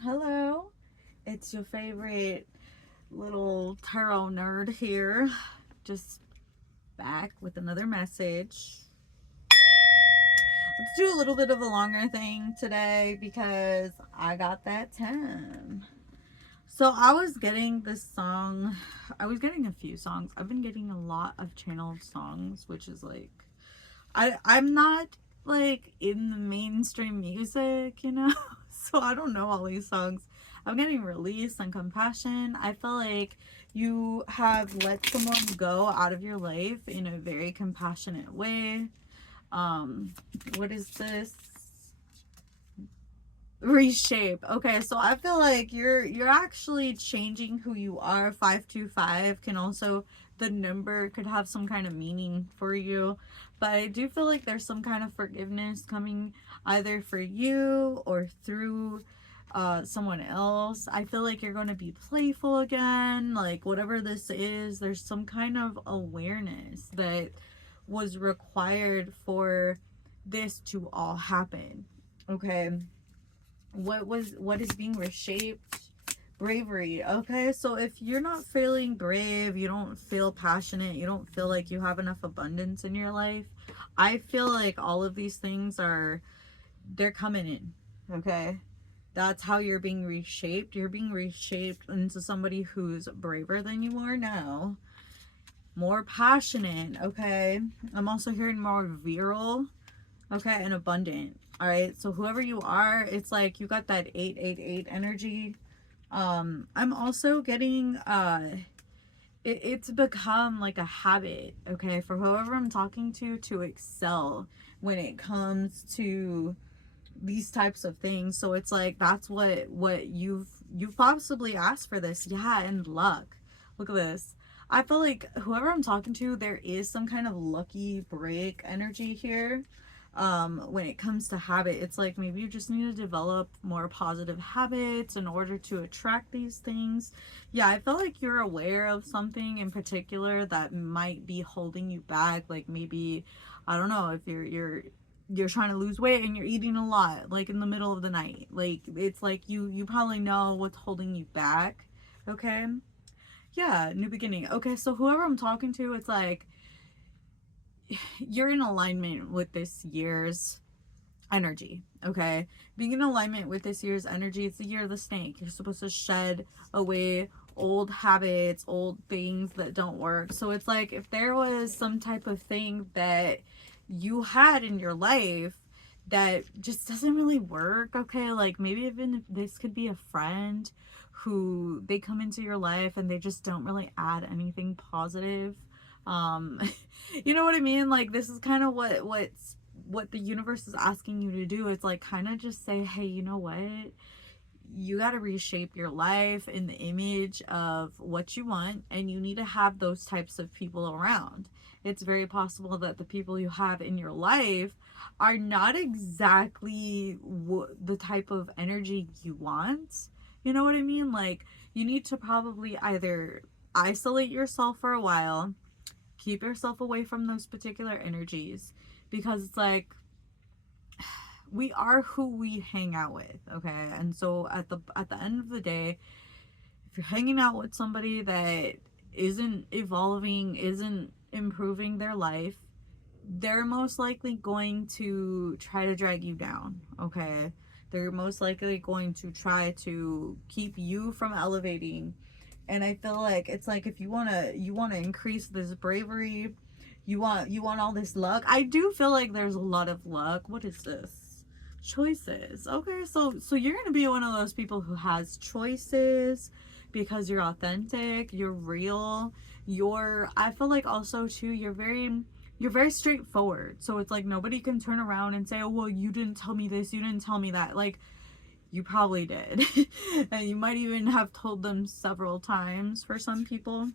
Hello, it's your favorite little tarot nerd here, just back with another message. Let's do a little bit of a longer thing today because I got that time. So I was getting this song, I was getting a few songs. I've been getting a lot of channeled songs, which is like, I'm not like in the mainstream music, so I don't know all these songs. I'm getting Release and Compassion. I feel like you have let someone go out of your life in a very compassionate way. What is this? Reshape. Okay, so I feel like you're actually changing who you are. 525 can also, the number could have some kind of meaning for you, but I do feel like there's some kind of forgiveness coming either for you or through someone else. I feel like you're going to be playful again, like whatever this is. There's some kind of awareness that was required for this to all happen. Okay, what is being reshaped? Bravery. Okay, so if you're not feeling brave, you don't feel passionate, you don't feel like you have enough abundance in your life, I feel like all of these things they're coming in. Okay, that's how you're being reshaped. You're being reshaped into somebody who's braver than you are now, more passionate. Okay, I'm also hearing more virile. Okay, and abundant. All right, so whoever you are, it's like you got that 888 energy. I'm also getting it's become like a habit, okay, for whoever I'm talking to excel when it comes to these types of things. So it's like that's what you've possibly asked for this. Yeah, and luck. Look at this. I feel like whoever I'm talking to, there is some kind of lucky break energy here. When it comes to habit, it's like maybe you just need to develop more positive habits in order to attract these things. Yeah, I feel like you're aware of something in particular that might be holding you back. Like maybe, I don't know, if you're trying to lose weight and you're eating a lot like in the middle of the night. Like it's like you probably know what's holding you back. Okay, yeah, new beginning. Okay, so whoever I'm talking to, it's like you're in alignment with this year's energy. Okay, being in alignment with this year's energy, it's the year of the snake. You're supposed to shed away old habits, old things that don't work. So it's like if there was some type of thing that you had in your life that just doesn't really work, okay, like maybe even if this could be a friend who they come into your life and they just don't really add anything positive. um you know what I mean? Like this is kind of what the universe is asking you to do. It's like kind of just say, hey, you know what, you got to reshape your life in the image of what you want, and you need to have those types of people around. It's very possible that the people you have in your life are not exactly the type of energy you want. You know what I mean? Like you need to probably either isolate yourself for a while, keep yourself away from those particular energies, because it's like we are who we hang out with. Okay, and so at the end of the day, if you're hanging out with somebody that isn't evolving, isn't improving their life, they're most likely going to try to drag you down. Okay, they're most likely going to try to keep you from elevating. And I feel like it's like if you want to increase this bravery, you want all this luck. I do feel like there's a lot of luck. What is this? Choices. Okay, so you're going to be one of those people who has choices because you're authentic, you're real. I feel like also too you're very straightforward. So it's like nobody can turn around and say, "Oh, well, you didn't tell me this, you didn't tell me that." Like you probably did. And you might even have told them several times for some people.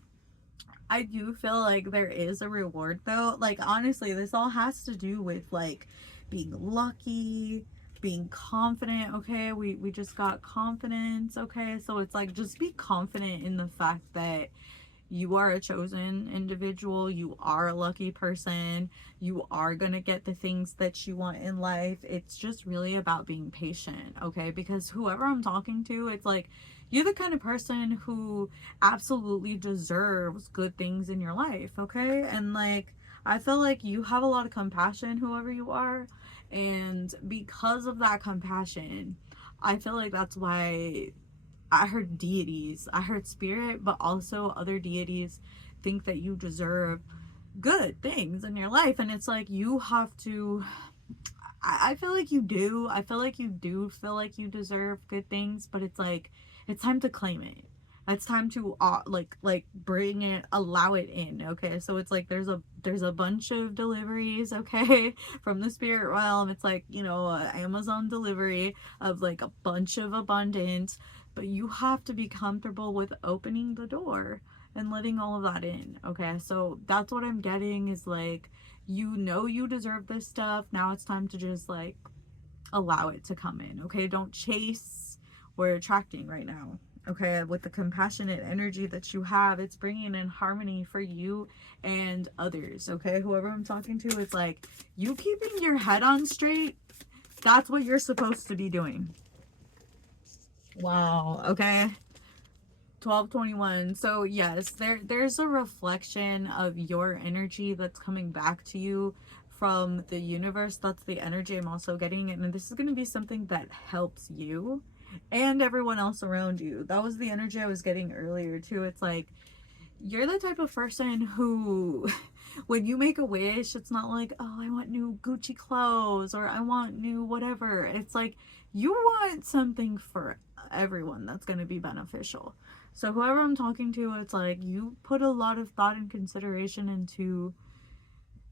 I do feel like there is a reward though. Like honestly, this all has to do with like being lucky, being confident. Okay, we just got confidence. Okay, so it's like just be confident in the fact that you are a chosen individual. You are a lucky person. You are going to get the things that you want in life. It's just really about being patient, okay? Because whoever I'm talking to, it's like you're the kind of person who absolutely deserves good things in your life, okay? And like, I feel like you have a lot of compassion, whoever you are. And because of that compassion, I feel like that's why I heard deities, I heard spirit, but also other deities think that you deserve good things in your life. And it's like you have to, I feel like you do. I feel like you do feel like you deserve good things, but it's like, it's time to claim it. It's time to like bring it, allow it in. Okay, so it's like there's a bunch of deliveries, okay, from the spirit realm. It's like, you know, Amazon delivery of like a bunch of abundance, but you have to be comfortable with opening the door and letting all of that in. Okay, so that's what I'm getting is like, you know, you deserve this stuff. Now it's time to just like allow it to come in. Okay, don't chase. We're attracting right now. Okay, with the compassionate energy that you have, it's bringing in harmony for you and others. Okay, whoever I'm talking to, it's like you keeping your head on straight. That's what you're supposed to be doing. Wow. Okay. 1221. So yes, there's a reflection of your energy that's coming back to you from the universe. That's the energy I'm also getting, and this is going to be something that helps you and everyone else around you. That was the energy I was getting earlier too. It's like you're the type of person who when you make a wish, it's not like, oh, I want new Gucci clothes or I want new whatever. It's like you want something for everyone that's going to be beneficial. So whoever I'm talking to, it's like you put a lot of thought and consideration into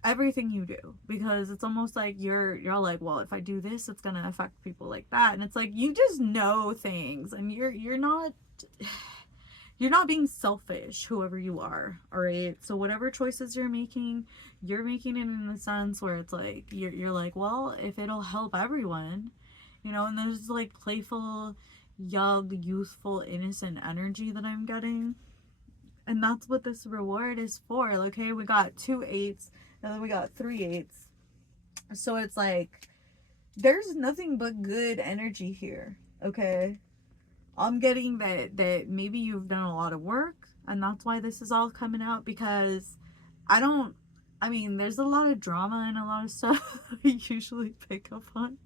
everything you do, because it's almost like you're like, well, if I do this, it's going to affect people like that. And it's like you just know things, and you're not being selfish, whoever you are. All right, so whatever choices you're making it in a sense where it's like you're like, well, if it'll help everyone, you know. And there's like playful, young, youthful, innocent energy that I'm getting, and that's what this reward is for. Okay, we got 2 8s and then we got 3 8s, so it's like there's nothing but good energy here. Okay, I'm getting that maybe you've done a lot of work, and that's why this is all coming out, because I don't I mean, there's a lot of drama and a lot of stuff I usually pick up on.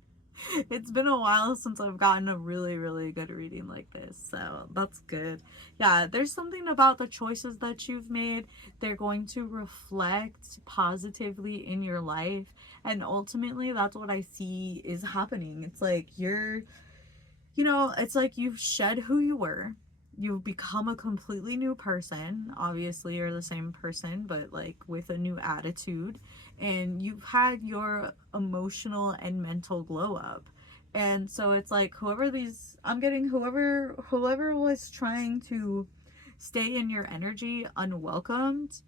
It's been a while since I've gotten a really, really good reading like this, so that's good. Yeah, there's something about the choices that you've made. They're going to reflect positively in your life, and ultimately, that's what I see is happening. It's like it's like you've shed who you were. You've become a completely new person. Obviously, you're the same person, but like with a new attitude. And you've had your emotional and mental glow up. And so it's like whoever was trying to stay in your energy unwelcomed,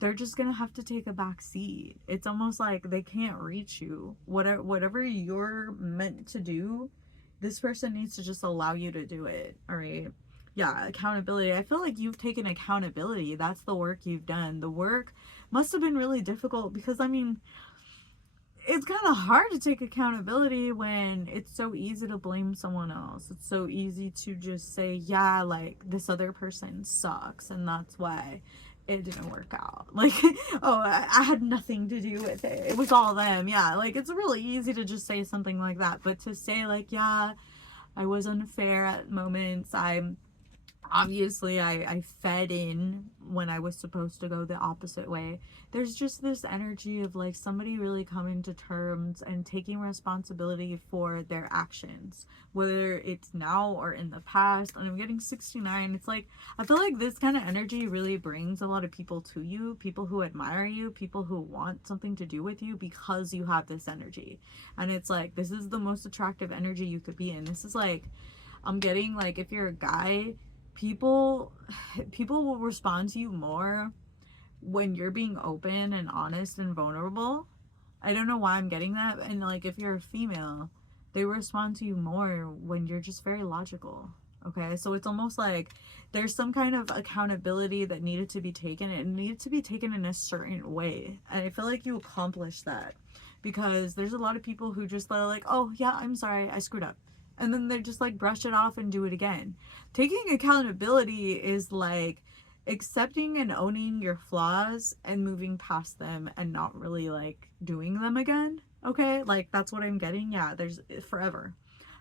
they're just gonna have to take a back seat. It's almost like they can't reach you. Whatever you're meant to do, this person needs to just allow you to do it. All right, yeah, accountability. I feel like you've taken accountability. That's the work you've done. The work must have been really difficult, because I mean, it's kind of hard to take accountability when it's so easy to blame someone else. It's so easy to just say, yeah, like this other person sucks and that's why it didn't work out. Like, oh, I had nothing to do with it. It was all them. Yeah, like it's really easy to just say something like that. But to say, like, yeah, I was unfair at moments. I fed in when I was supposed to go the opposite way. There's just this energy of like somebody really coming to terms and taking responsibility for their actions, whether it's now or in the past. And I'm getting 69. It's like I feel like this kind of energy really brings a lot of people to you, people who admire you, people who want something to do with you because you have this energy. And it's like this is the most attractive energy you could be in. This is like I'm getting like if you're a guy, people will respond to you more when you're being open and honest and vulnerable. I don't know why I'm getting that. And like if you're a female, they respond to you more when you're just very logical. Okay, so it's almost like there's some kind of accountability that needed to be taken. It needed to be taken in a certain way. And I feel like you accomplished that, because there's a lot of people who just are like, oh, yeah, I'm sorry, I screwed up. And then they just like brush it off and do it again. Taking accountability is like accepting and owning your flaws and moving past them and not really like doing them again. Okay, like that's what I'm getting. Yeah, there's forever.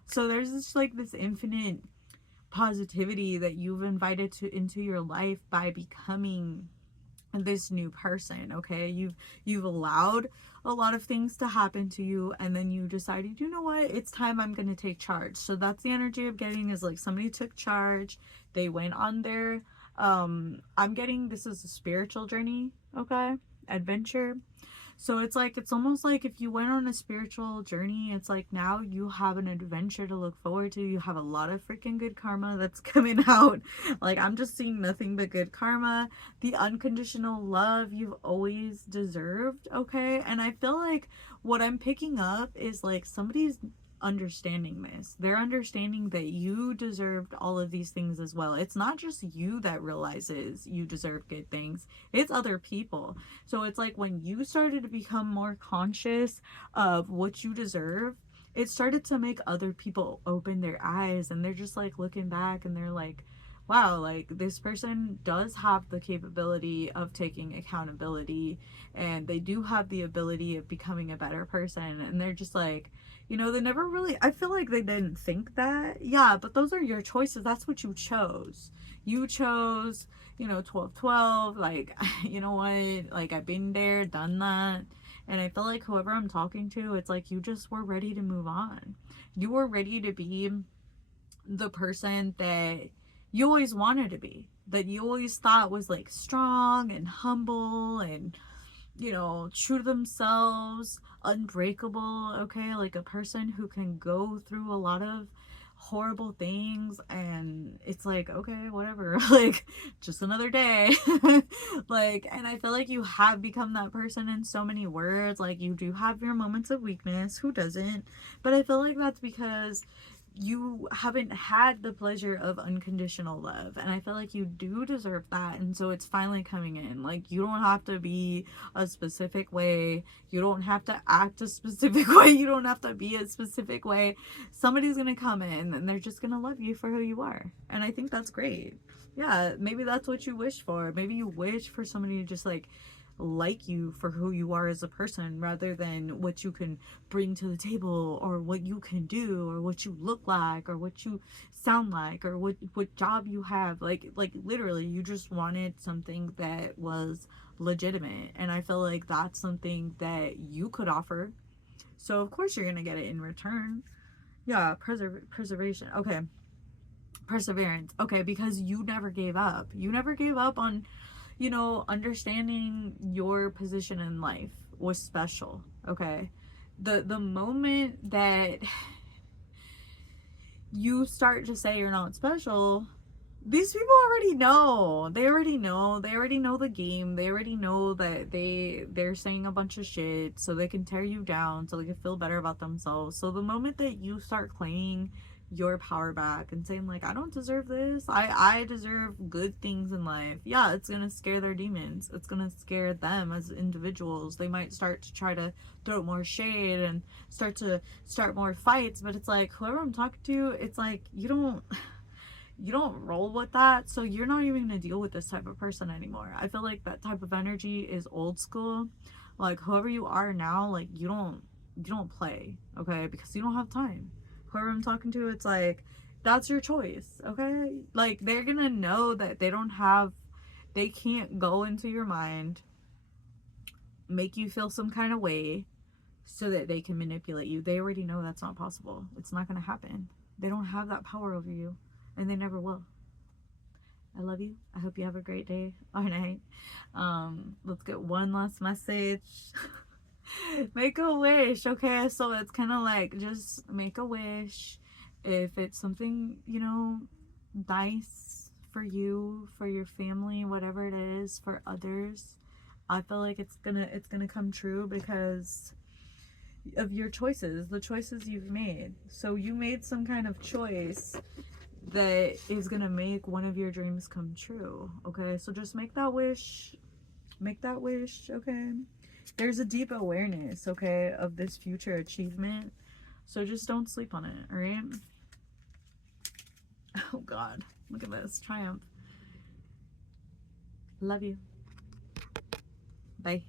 So there's this like this infinite positivity that you've invited to into your life by becoming this new person. Okay, you've allowed a lot of things to happen to you, and then you decided, you know what, it's time, I'm going to take charge. So that's the energy of getting, is like somebody took charge, they went on their I'm getting, this is a spiritual journey, okay, adventure. So it's like, it's almost like if you went on a spiritual journey, it's like now you have an adventure to look forward to. You have a lot of freaking good karma that's coming out. Like, I'm just seeing nothing but good karma. The unconditional love you've always deserved, okay? And I feel like what I'm picking up is like somebody's understanding this. They're understanding that you deserved all of these things as well. It's not just you that realizes you deserve good things, it's other people. So it's like when you started to become more conscious of what you deserve, it started to make other people open their eyes, and they're just like looking back and they're like, wow, like this person does have the capability of taking accountability, and they do have the ability of becoming a better person. And they're just like, you know, they never really, I feel like they didn't think that. Yeah, but those are your choices. That's what you chose. You chose, you know, 12/12. Like, you know what? Like, I've been there, done that. And I feel like whoever I'm talking to, it's like you just were ready to move on. You were ready to be the person that you always wanted to be, that you always thought was like strong and humble and, you know, true to themselves, unbreakable, okay? Like a person who can go through a lot of horrible things and it's like, okay, whatever, like just another day. Like, and I feel like you have become that person in so many words. Like, you do have your moments of weakness, who doesn't? But I feel like that's because you haven't had the pleasure of unconditional love, and I feel like you do deserve that. And so it's finally coming in. Like, you don't have to be a specific way, you don't have to act a specific way, you don't have to be a specific way. Somebody's gonna come in and they're just gonna love you for who you are, and I think that's great. Yeah, maybe that's what you wish for. Maybe you wish for somebody to just like you for who you are as a person, rather than what you can bring to the table, or what you can do, or what you look like, or what you sound like, or what job you have. Like literally you just wanted something that was legitimate, and I feel like that's something that you could offer. So of course you're gonna get it in return. Yeah, preservation. Okay, perseverance. Okay, because you never gave up. You never gave up on, you know, understanding your position in life was special. Okay, the moment that you start to say you're not special, these people already know. They already know. They already know the game. They already know that they're saying a bunch of shit so they can tear you down, so they can feel better about themselves. So the moment that you start claiming your power back and saying like, I don't deserve this, I deserve good things in life, yeah, it's gonna scare their demons. It's gonna scare them as individuals. They might start to try to throw more shade and start more fights. But it's like, whoever I'm talking to, it's like, you don't roll with that, so you're not even gonna deal with this type of person anymore. I feel like that type of energy is old school. Like, whoever you are now, like, you don't play, okay? Because you don't have time. Whoever I'm talking to, it's like, that's your choice, okay? Like, they're gonna know that they can't go into your mind, make you feel some kind of way so that they can manipulate you. They already know that's not possible. It's not gonna happen. They don't have that power over you, and they never will. I love you. I hope you have a great day or night. Let's get one last message. Make a wish, okay? So it's kind of like, just make a wish. If it's something, you know, nice for you, for your family, whatever it is, for others, I feel like it's gonna come true because of your choices, the choices you've made. So you made some kind of choice that is gonna make one of your dreams come true. Okay, so just make that wish. Make that wish. Okay, there's a deep awareness, okay, of this future achievement, so just don't sleep on it. All right. Oh God, look at this triumph. Love you. Bye.